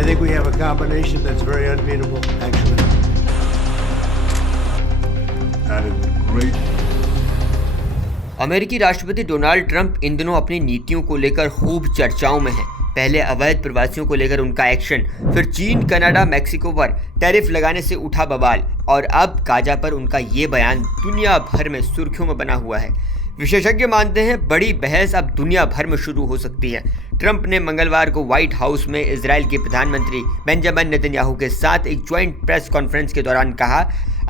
I think we have a combination that's very unbeatable, actually. Great. अमेरिकी राष्ट्रपति Donald Trump इन दिनों अपनी नीतियों को लेकर खूब चर्चाओं में हैं। पहले अवैध प्रवासियों को लेकर उनका एक्शन, फिर चीन, कनाडा, मैक्सिको पर टैरिफ लगाने से उठा बवाल और अब गाजा पर उनका ये बयान दुनिया भर में सुर्खियों में बना हुआ है। विशेषज्ञ मानते हैं बड़ी बहस अब दुनिया भर में शुरू हो सकती है। ट्रंप ने मंगलवार को व्हाइट हाउस में इजराइल के प्रधानमंत्री बेंजामिन नेतन्याहू के साथ एक ज्वाइंट प्रेस कॉन्फ्रेंस के दौरान कहा,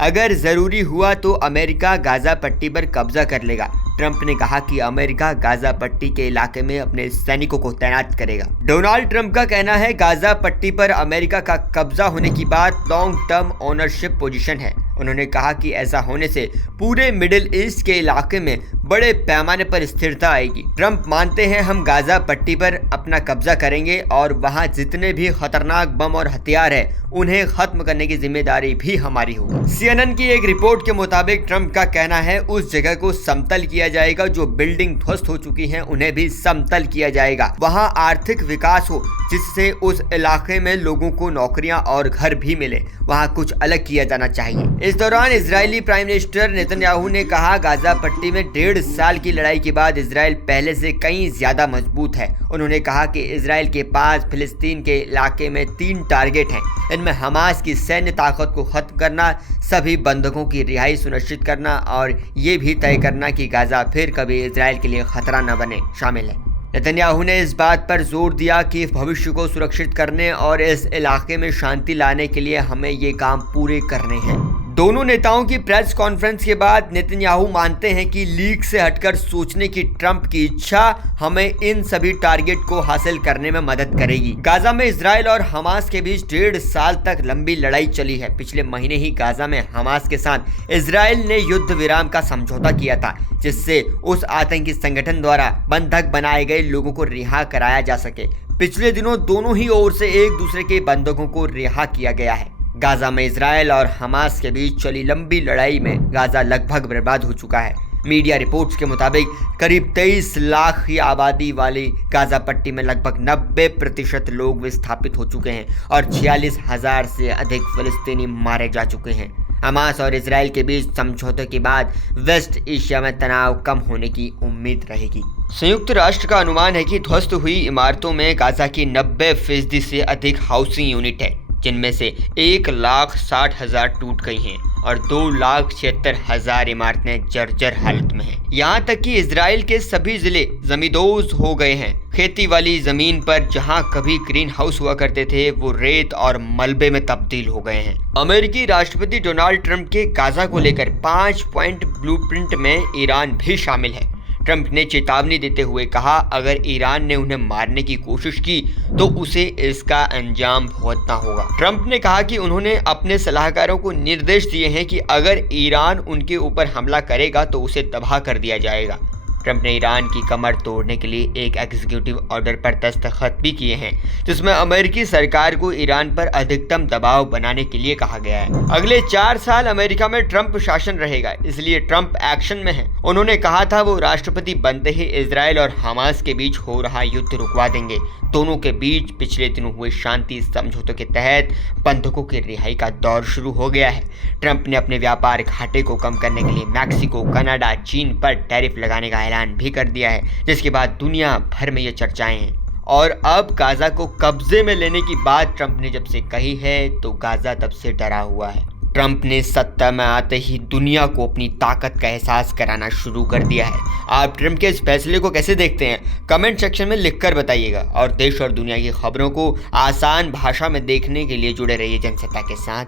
अगर ज़रूरी हुआ तो अमेरिका गाजा पट्टी पर कब्जा कर लेगा। ट्रंप ने कहा कि अमेरिका गाजा पट्टी के इलाके में अपने सैनिकों को तैनात करेगा। डोनाल्ड ट्रंप का कहना है गाजा पट्टी पर अमेरिका का कब्जा होने की बात लॉन्ग टर्म ओनरशिप पोजीशन है। उन्होंने कहा कि ऐसा होने से पूरे मिडिल ईस्ट के इलाके में बड़े पैमाने पर स्थिरता आएगी। ट्रंप मानते हैं हम गाजा पट्टी पर अपना कब्जा करेंगे और वहां जितने भी खतरनाक बम और हथियार हैं उन्हें खत्म करने की जिम्मेदारी भी हमारी होगी। CNN की एक रिपोर्ट के मुताबिक ट्रंप का कहना है उस जगह को समतल किया जाएगा, जो बिल्डिंग ध्वस्त हो चुकी हैं उन्हें भी समतल किया जाएगा। वहां आर्थिक विकास हो जिससे उस इलाके में लोगों को नौकरियां और घर भी मिले, वहां कुछ अलग किया जाना चाहिए। इस दौरान इजरायली प्राइम मिनिस्टर नेतन्याहू ने कहा गाजा पट्टी में 1.5 साल की लड़ाई के बाद इजराइल पहले से कहीं ज्यादा मजबूत है। उन्होंने कहा कि इजराइल के पास फिलिस्तीन के इलाके में 3 टारगेट हैं। इनमें हमास की सैन्य ताकत को खत्म करना, सभी बंधकों की रिहाई सुनिश्चित करना और ये भी तय करना कि गाजा फिर कभी इजराइल के लिए खतरा न बने शामिल है। नेतन्याहू ने इस बात पर जोर दिया कि भविष्य को सुरक्षित करने और इस इलाके में शांति लाने के लिए हमें ये काम पूरे करने हैं। दोनों नेताओं की प्रेस कॉन्फ्रेंस के बाद नेतन्याहू मानते हैं कि लीक से हटकर सोचने की ट्रंप की इच्छा हमें इन सभी टारगेट को हासिल करने में मदद करेगी। गाजा में इजराइल और हमास के बीच 1.5 साल तक लंबी लड़ाई चली है। पिछले महीने ही गाजा में हमास के साथ इजराइल ने युद्ध विराम का समझौता किया था, जिससे उस आतंकी संगठन द्वारा बंधक बनाए गए लोगों को रिहा कराया जा सके। पिछले दिनों दोनों ही ओर से एक दूसरे के बंधकों को रिहा किया गया है। गाजा में इजराइल और हमास के बीच चली लंबी लड़ाई में गाजा लगभग बर्बाद हो चुका है। मीडिया रिपोर्ट्स के मुताबिक करीब 23 लाख की आबादी वाली गाजा पट्टी में लगभग 90% लोग विस्थापित हो चुके हैं और 46,000 से अधिक फिलिस्तीनी मारे जा चुके हैं। हमास और इजराइल के बीच समझौते के बाद वेस्ट एशिया में तनाव कम होने की उम्मीद रहेगी। संयुक्त राष्ट्र का अनुमान है कि ध्वस्त हुई इमारतों में गाजा की 90% से अधिक हाउसिंग यूनिट है, जिनमें से 1,60,000 टूट गई हैं और 2,76,000 इमारतें जर्जर हालत में हैं। यहाँ तक कि इजराइल के सभी जिले जमींदोज हो गए हैं। खेती वाली जमीन पर जहाँ कभी ग्रीन हाउस हुआ करते थे वो रेत और मलबे में तब्दील हो गए हैं। अमेरिकी राष्ट्रपति डोनाल्ड ट्रंप के गाजा को लेकर 5 पॉइंट ब्लूप्रिंट में ईरान भी शामिल है। ट्रंप ने चेतावनी देते हुए कहा, अगर ईरान ने उन्हें मारने की कोशिश की तो उसे इसका अंजाम भुगतना होगा। ट्रंप ने कहा कि उन्होंने अपने सलाहकारों को निर्देश दिए हैं कि अगर ईरान उनके ऊपर हमला करेगा तो उसे तबाह कर दिया जाएगा। ट्रंप ने ईरान की कमर तोड़ने के लिए एक एग्जीक्यूटिव ऑर्डर पर दस्तखत भी किए हैं, जिसमें अमेरिकी सरकार को ईरान पर अधिकतम दबाव बनाने के लिए कहा गया है। अगले 4 साल अमेरिका में ट्रंप शासन रहेगा, इसलिए ट्रंप एक्शन में है। उन्होंने कहा था वो राष्ट्रपति बनते ही इजराइल और हमास के बीच हो रहा युद्ध रुकवा देंगे। दोनों के बीच पिछले दिनों हुए शांति समझौतों के तहत बंधकों की रिहाई का दौर शुरू हो गया है। ट्रंप ने अपने व्यापार घाटे को कम करने के लिए मैक्सिको, कनाडा, चीन पर टैरिफ लगाने का ऐलान भी कर दिया है, जिसके बाद दुनिया भर में ये चर्चाएं हैं। और अब गाजा को कब्जे में लेने की बात ट्रंप ने जब से कही है तो गाजा तब से डरा हुआ है। ट्रंप ने सत्ता में आते ही दुनिया को अपनी ताकत का एहसास कराना शुरू कर दिया है। आप ट्रंप के इस फैसले को कैसे देखते हैं, कमेंट सेक्शन में लिखकर बताइएगा। और देश और दुनिया की खबरों को आसान भाषा में देखने के लिए जुड़े रहिए जनसत्ता के साथ।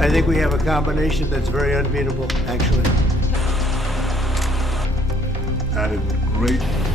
I think we have a combination that's very unbeatable, actually. Great.